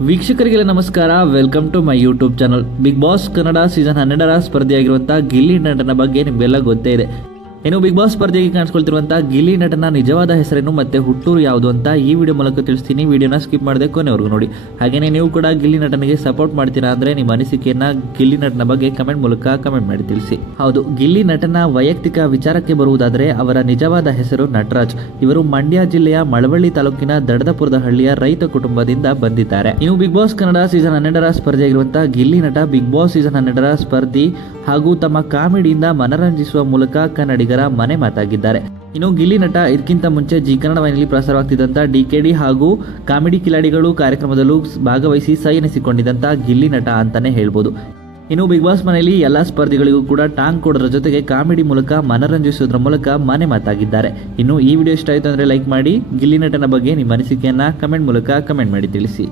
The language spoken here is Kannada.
ವೀಕ್ಷಕರಿಗೆ ನಮಸ್ಕಾರ. Welcome to my YouTube channel. Bigg Boss Kannada season 12ರ ಸ್ಪರ್ಧಿಯಾಗಿರುವಂತಹ ಗಿಲ್ಲಿ ನಟನ ಬಗ್ಗೆ ನಿಮಗೆಲ್ಲ ಗೊತ್ತೇ ಇದೆ. ಇನ್ನು ಬಿಗ್ ಬಾಸ್ ಸ್ಪರ್ಧೆಗೆ ಕಾಣಿಸ್ಕೊಳ್ತಿರುವಂತಹ ಗಿಲ್ಲಿ ನಟನ ನಿಜವಾದ ಹೆಸರೇನು ಮತ್ತೆ ಹುಟ್ಟೂರು ಯಾವುದು ಅಂತ ಈ ವಿಡಿಯೋ ಮೂಲಕ ತಿಳಿಸ್ತೀನಿ. ವಿಡಿಯೋನ ಸ್ಕಿಪ್ ಮಾಡದೆ ಕೊನೆವರೆಗೂ ನೋಡಿ. ಹಾಗೇನೇ ನೀವು ಕೂಡ ಗಿಲ್ಲಿ ನಟನಿಗೆ ಸಪೋರ್ಟ್ ಮಾಡ್ತೀರಾ ಅಂದ್ರೆ ನಿಮ್ಮ ಅನಿಸಿಕೆಯನ್ನ ಗಿಲ್ಲಿ ನಟನ ಬಗ್ಗೆ ಕಮೆಂಟ್ ಮೂಲಕ ಕಮೆಂಟ್ ಮಾಡಿ ತಿಳಿಸಿ. ಹೌದು, ಗಿಲ್ಲಿ ನಟನ ವೈಯಕ್ತಿಕ ವಿಚಾರಕ್ಕೆ ಬರುವುದಾದರೆ ಅವರ ನಿಜವಾದ ಹೆಸರು ನಟರಾಜ್. ಇವರು ಮಂಡ್ಯ ಜಿಲ್ಲೆಯ ಮಳವಳ್ಳಿ ತಾಲೂಕಿನ ದಡದಪುರದ ಹಳ್ಳಿಯ ರೈತ ಕುಟುಂಬದಿಂದ ಬಂದಿದ್ದಾರೆ. ಇನ್ನು ಬಿಗ್ ಬಾಸ್ ಕನ್ನಡ ಸೀಸನ್ 12ರ ಸ್ಪರ್ಧೆಯಾಗಿರುವಂತಹ Gilli Nata Bigg Boss season 12ರ ಸ್ಪರ್ಧಿ ಹಾಗೂ ತಮ್ಮ ಕಾಮಿಡಿಯಿಂದ ಮನರಂಜಿಸುವ ಮೂಲಕ ಕನ್ನಡಿಗರ ಮನೆ ಮಾತಾಗಿದ್ದಾರೆ. ಇನ್ನು ಗಿಲ್ಲಿ ನಟ ಇದಕ್ಕಿಂತ ಮುಂಚೆ ಜಿ ಕನ್ನಡ ವಾಹಿನಿಯಲ್ಲಿ ಪ್ರಸಾರವಾಗ್ತಿದ್ದಂತ ಡಿಕೆಡಿ ಹಾಗೂ ಕಾಮಿಡಿ ಕಿಲಾಡಿಗಳು ಕಾರ್ಯಕ್ರಮದಲ್ಲೂ ಭಾಗವಹಿಸಿ ಸೈ ಎನಿಸಿಕೊಂಡಿದ್ದಂತ ಗಿಲ್ಲಿ ನಟ ಅಂತಾನೆ ಹೇಳ್ಬೋದು. ಇನ್ನು ಬಿಗ್ ಬಾಸ್ ಮನೆಯಲ್ಲಿ ಎಲ್ಲಾ ಸ್ಪರ್ಧಿಗಳಿಗೂ ಕೂಡ ಟಾಂಗ್ ಕೊಡೋದ್ರ ಜೊತೆಗೆ ಕಾಮಿಡಿ ಮೂಲಕ ಮನರಂಜಿಸೋದ್ರ ಮೂಲಕ ಮನೆ ಮಾತಾಗಿದ್ದಾರೆ. ಇನ್ನು ಈ ವಿಡಿಯೋ ಇಷ್ಟ ಆಯಿತು ಅಂದ್ರೆ ಲೈಕ್ ಮಾಡಿ. ಗಿಲ್ಲಿ ನಟನ ಬಗ್ಗೆ ನಿಮ್ಮ ಅನಿಸಿಕೆಯನ್ನ ಕಮೆಂಟ್ ಮೂಲಕ ಕಮೆಂಟ್ ಮಾಡಿ ತಿಳಿಸಿ.